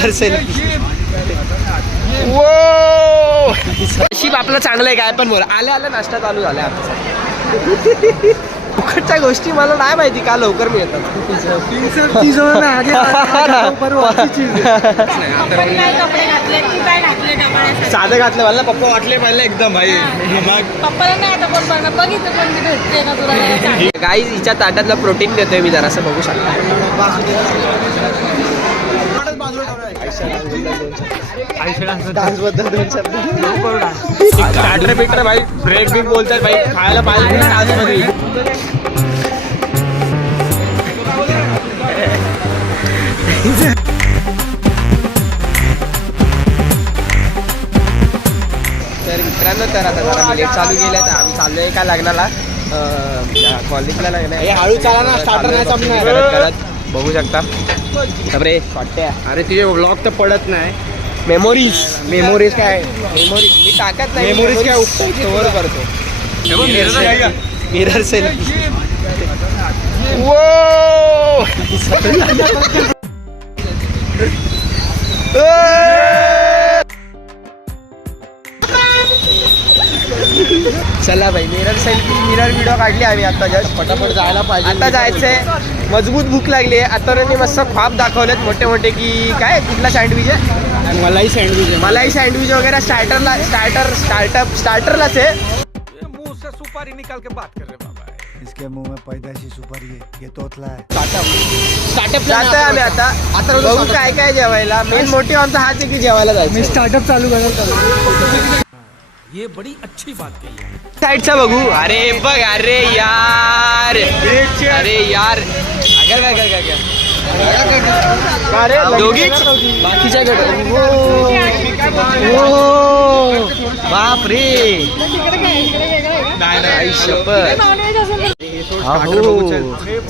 Mirror selfie. वो नशीब आपलं चांगलं आहे. काय पण बोल. आल्या आल्या नाश्ता चालू झाला आमचा. फुकटच्या गोष्टी मला नाही माहिती का लवकर मिळतात. साधे घातले मला पप्पा वाटले मला एकदम भाई. गाईज हिच्या ताटातलं प्रोटीन देतोय मी जरासं बघू शकता. डान्स बद्दल 2 शब्द. स्टार्टर बिटर भाई ब्रेक बिक बोलतात भाई. खायला पाहिजे डान्स मध्ये. तर मित्रांनो तर आता जरा लेट चालू केलं तर आम्ही चाललोय का लग्नाला. कॉलेजला लग्न आहे. हळू चाला ना. स्टार्टर नाही जमणार. बघू शकता रे वाटते. अरे तुझे व्लॉग तर पडत नाही. मेमोरीज काय मेमोरीज मी टाकत नाही. मेमोरीज काय स्टोअर करतो. Mirror selfie. वो चला भाई मिरर सेल्फी मिरर व्हिडिओ काढली आम्ही आता. जस्ट पटापट जायला पाहिजे. आता जायचंय. मजबूत भूक लागली आहे. आता मी मस्त ख्वाब दाखवलेत मोठे मोठे की काय कुठला सँडविच आहे. मलाई सँडविच वगैरे स्टार्टरलाच आहे. मुंह से सुपारी निकाल के बात कर रहे बाबा. इसके मुंह में पैदाशी सुपारी है. ये तोतला है. स्टार्टअप जातोय आम्ही आता. बघू काय काय जेवायला. मेन मोठी आमचा हाच आहे की जेवायला जायचं. मी स्टार्टअप चालू करत. ये बड़ी अच्छी बात कही है. साईडचा बघू. अरे बघ. अरे यार. अरे यार दोघीच बाकीच्या कडे. बाप रे. नाही शपथ.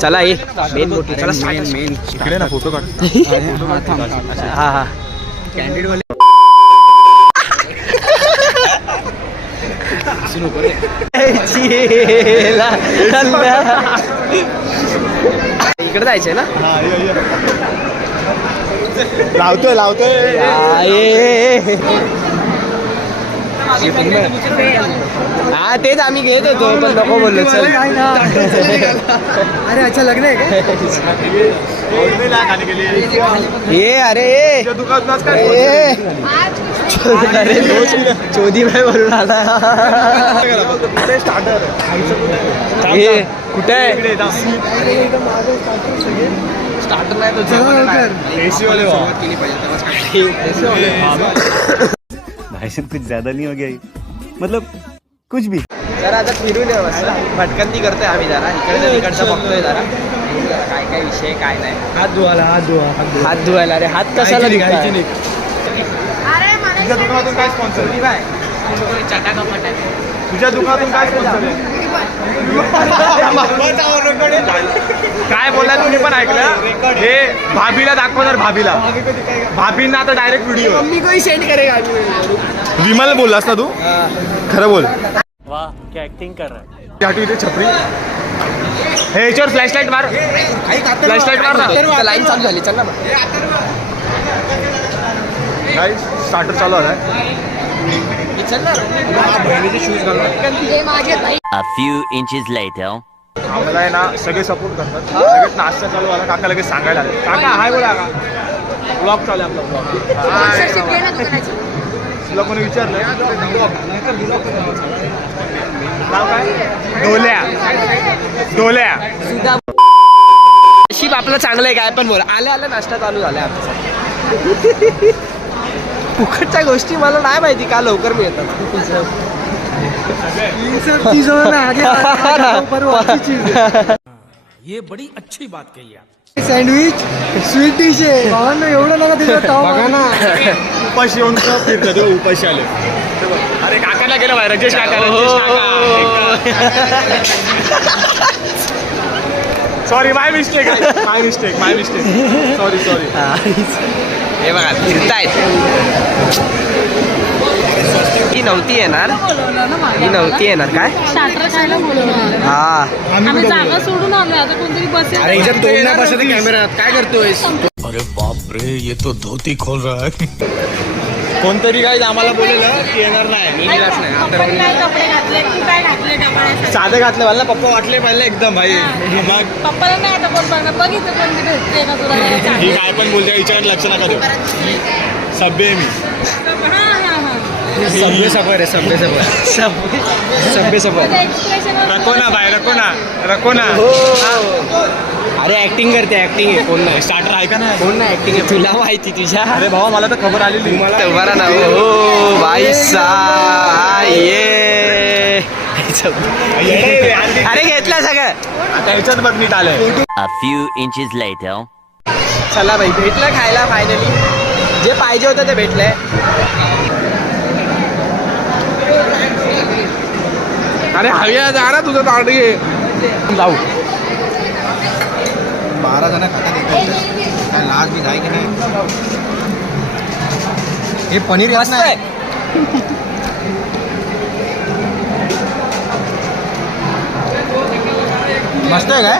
चला ये मेन मोठी. चला मेन इकडे ना फोटो काढ. हा हा कॅन्डिड वाले. इकडे जायचंय ना. लावतोय हा तेच आम्ही घेत होतो पण नको बोललो. चल अरे अच्छा लग्न आहे ये. अरे चोदी भाई बोलून आला. हे कुठे आहे. स्टार्टर नाही भाई साहब कुछ ज्यादा नहीं हो गया. मतलब कुछ भी. जरा आता फिरून ये. भटकंती करतोय आम्ही जरा. इकडे तिकडचं बघतोय जरा काय काय विषय काय नाही. हात धुवायला. अरे हात कशाला धुवायचे. तुझ्या दुकानातून काय स्पॉन्सर तुझ्या दुकानातून काय स्पॉन्सर काय बोला तुम्ही पण ऐकलं. हे भाभीला दाखवणार. भाभींना आता डायरेक्ट व्हिडिओ मी कोणी सेंड करेगा. विमल बोललास ना तू. खरं बोल. वाह क्या एक्टिंग कर रहा है. इथे छपरी. हे याच्यावर फ्लॅशलाईट मार. फ्लॅशलाईट मार ना. लाईन चालू झाली. चल ना काय स्टार्टर चालू आलाय. शूज घालून. A few inches later. आम्हाला आहे ना सगळे सपोर्ट करतात. लगेच नाश्ता चालू आला. काका लगेच सांगायला आले. काका हाय बोला. का ब्लॉग चालू आहे आपला. ब्लॉग तुला कोणी विचारलं नाव काय. डोल्या. नशीब आपलं चांगलं आहे. काय पण बोल. आल्या आल्या नाश्ता चालू झाला आमचा. फुकटच्या गोष्टी मला नाही माहिती का लवकर मिळतात. ये बड़ी अच्छी बात कही है. सँडविच स्वीट डिश आहे. भावांना एवढं नका त्याच्यात. बघा ना उपाशी येऊन फिरतात. उपाशी आले. अरे काकाला गेलं बाहेर. रजेश काका. सॉरी माय मिस्टेक. सॉरी. हे बघा फिरतायत. ही नव्हती येणार काय. स्टार्टर खायला बोलवलं. हा आम्ही जागा सोडून आलोय. आता कोणतरी बसेल. कॅमेरा काय करतोय. अरे बाप रे ये तो धोती खोल रहा है. कोणतरी काही आम्हाला बोललेलं की येणार नाही. मी दिलाच नाही आता पण काय कपडे घातले तू काय घातले डबाळ्यासाठी? साधे घातले मला पप्पा वाटले पाहिले एकदम भाई. मग पप्पाला नाही आता कोण बघणार बघितलं कोण भेटते का तुला ही काय पण बोलते विचारायला लक्ष नका देऊ. सभ्य आहे मी. सभ्य सफर आहे सभ्य सफर रको ना बाय रको ना अरे ऍक्टिंग करते ऍक्टिंग आहे कोण नाही स्टार्टर आहे का ना. कोण नाही ऍक्टिंग आहे तुला माहिती तुझ्या अरे भावा मला तर खबर आलेली. मला बरा ना हो भाई सा ये अरे घेतलं सगळं आता ह्याच्यात बघ नीट आलंय. A few inches later. चला भाई भेटलं खायला फायनली जे पाहिजे होतं ते भेटलंय. अरे हव्या जा ना तुझं ताडी जाऊ. 12 जण खातात काय लाज बी जाय की नाही. हे पनीर येत मस्त नाही. आहे मस्त आहे काय.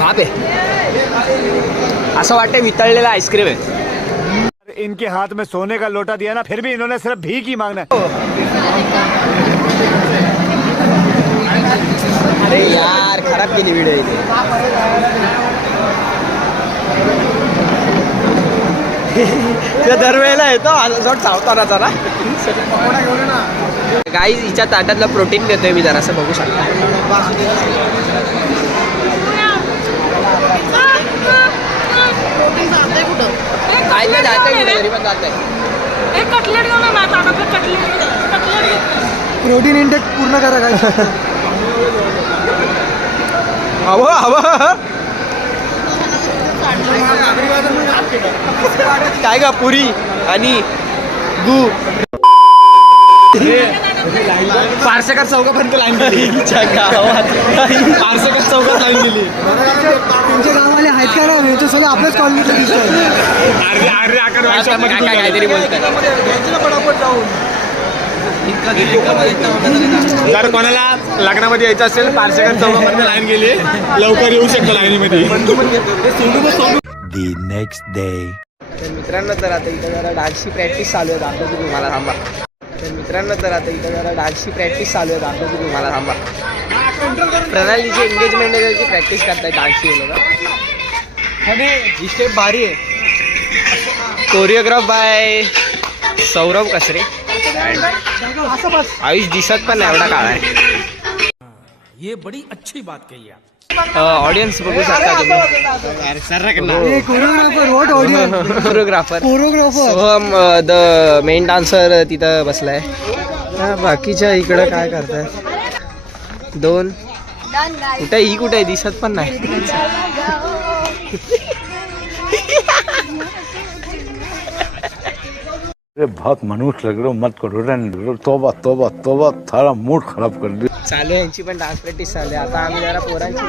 बाप आहे असं वाटतं वितळलेला आईस्क्रीम आहे. इनके हाथ में सोने का लोटा दिया ना फिर भी इन्होंने सिर्फ भीख ही मांगना है. अरे यार खराब केली व्हिडिओ इथे. तुझ्या दरवेळेला येतो जोड चावतानाचा ना. गाईज हिच्या ताटातलं प्रोटीन देतोय मी जरासं बघू शकता. काय ते जातंय कुठे तरी पण जातंय. एक कटलेट घेऊन ना ताटातलं कटलेट प्रोटीन इंटेक पूर्ण करा काय. काय का पुरी आणि गु पार्सेकर चौकापर्यंत लाईन गेली. पार्सेकर चौकात लाईन गेली. त्यांच्या गावाले आहेत का ना यांचे सगळे आपल्याच कॉलनीतले दिसतात. अर्धे अर्धे आकार काहीतरी बोलतात. जर कोणाला लग्नामध्ये यायचं असेल पार्सेकर चौकापर्यंत लाईन गेली लवकर येऊ शकतो लाईनीमध्ये. The next day. तर मित्रांनो तर आता इथं जरा डान्सची प्रॅक्टिस चालू आहे. दाखवतो तुम्हाला थांबा. तर मित्रांनो तर आता इथं जरा डान्सची प्रॅक्टिस चालू आहे. दाखवतो तुम्हाला थांबा. प्रणालीची एंगेजमेंट आहे त्याची प्रॅक्टिस करताय डान्सची हे लोक. ही स्टेप भारी आहे. Choreograph by Saurabh Kasare. आयुष दिसत पण नाही एवढा काळा आहे. ये बड़ी अच्छी बात कही आप. ऑडियन्स बघू शकता तुम्ही. हे choreographer what audio choreographer choreographer Soham the main dancer तिथं बसलाय. बाकीच्या इकडं काय करताय दोन कुठे ही कुठे दिसत पण नाही. अरे बहुत मनुष्य लग रहे हो मत करो रे. तोबा तोबा तोबा थारा मूड खराब कर दिया. चालू आहे यांची पण डान्स प्रॅक्टिस चालू आहे. आता आम्ही जरा पोरांची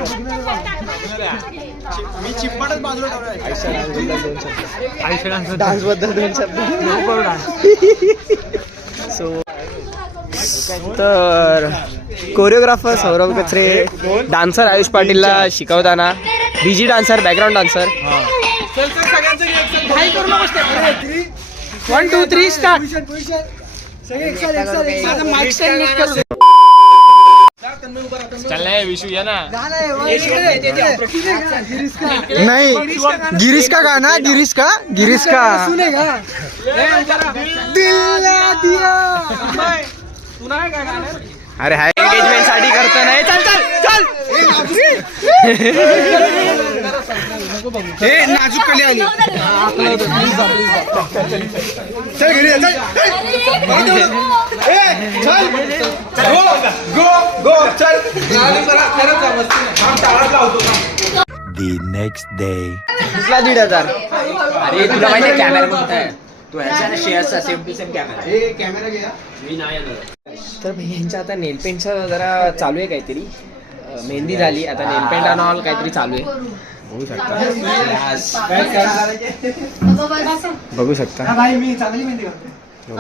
डान्स बद्दल दोन शब्द. सो तर कोरिओग्राफर सौरभ कचरे, डान्सर आयुष पाटीलला शिकवताना, BG dancer background dancer. 1 2 3 start. चाललंय विशू या ना. नाही गिरीश का गाना गिरीश का सुनेगा. दिल दिया. अरे हाय एंगेजमेंट साठी करतो नाही. चल चल चल. हे नाजूक कली आली. चल घरी चल. गो चल. The next day. कुठला 1,500. अरे तुला माहिती कॅमेरा कोणता आहे. तू ह्याच्या शेअरचा सेम टू सेम कॅमेरा. तर यांच्या आता नेल पेंटचं जरा चालू आहे काहीतरी. मेहंदी झाली आता नेल पेंट आणि ऑल काहीतरी चालू आहे. बघू शकता भाई मी चांगली मेहंदी करतो.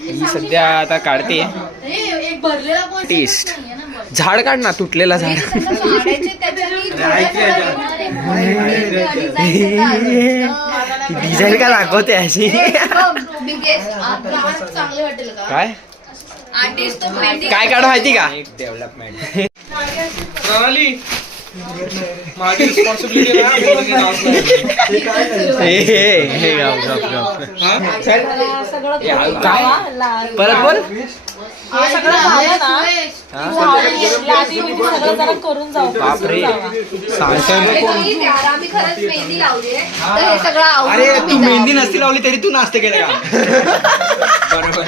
ही सध्या आता काढते टेस्ट. झाड काढ ना तुटलेला झाड. डिझाईन का दाखवते अशी काय काय काढ माहिती का डेव्हलपमेंट माझी रिस्पॉन्सिबिलिटी परत बोल करून जाऊ बापरे अरे तू मेहंदी नसती लावली तरी तू नाश्ते केले का? बरोबर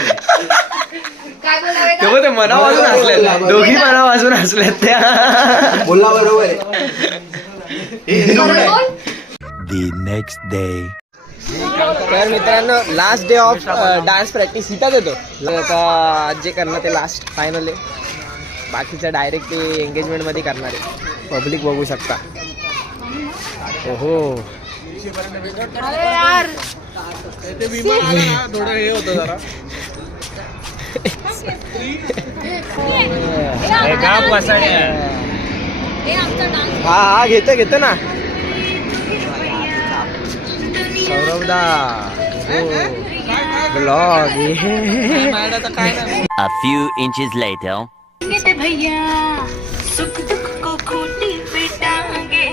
तेव्हा ते मना वाजून हसल्यात दोघी मना वाजून हसल्यात त्या बोलला बरोबर The next day. तर मित्रांनो last day of dance practice इथंच येतो आता जे करणार ते लास्ट फायनल आहे बाकीचं डायरेक्ट ते एंगेजमेंट मध्ये करणार आहे पब्लिक बघू शकता ओहो थोडं हे होतं जरा हा घेतो ना सौरवदा blog A few inches later. भैया सुख दुख को खूंटी पे टांगे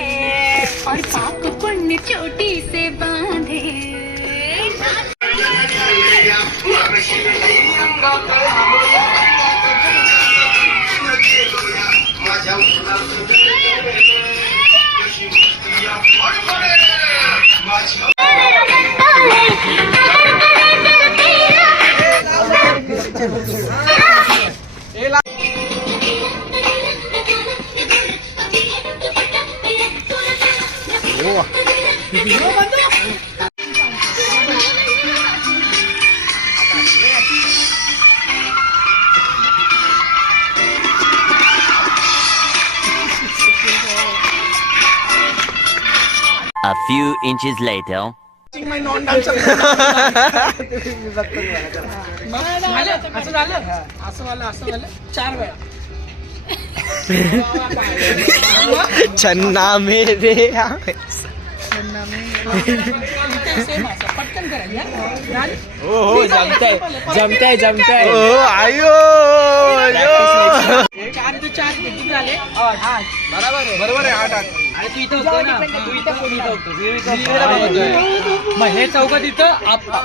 और पाप पुण्य चोटी से बांधे A few inches later. छन्ना मेरे हो जमताय हो आयो बरोबर आहे 8 मग हे चौकात इथं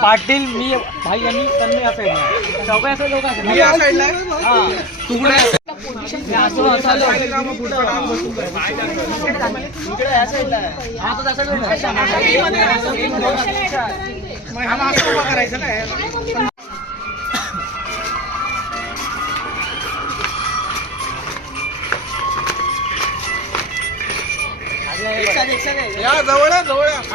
पाटील मी भाई आणि तन्मय असेल चौका असं लोक मी या साईडला आहे. तू कुठे आहे? या जवळ आहे.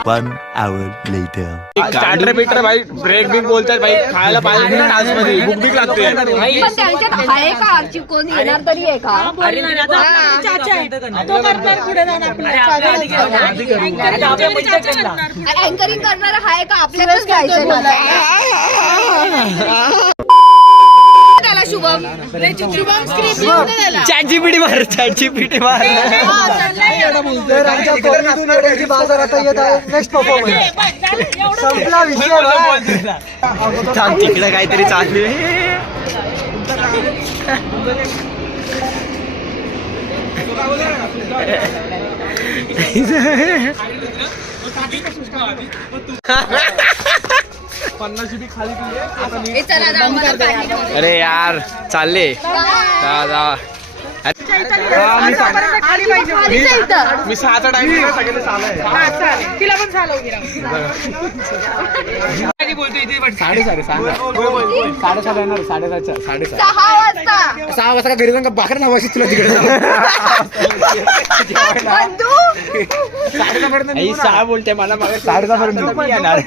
1 hour later. स्टार्टर बिटर भाई ब्रेक बिक बोलतात भाई खायला पाहिजे ना डान्स मध्ये भूक बिक लागते पण त्यांच्यात आहे का आरची कोण येणार तरी आहे का अँकरिंग करणार आहे का आपल्यालाच जायचं त्याला शुभम चॅट जीपीटी मार बाजार आता येत आहे नेक्स्ट परफॉर्मन्स संपला विषय थांब तिकडे काहीतरी चालू आहे अरे यार चालले जा मी 6चा टाइम सगळ्यांना चालू तिला पण चालव साडेसात येणार 6:30 6 वाजता 6 वाजता घरी जाऊन भाकर नावाशी तुला तिकडे 6 बोलते मला 6:30 पर्यंत येणार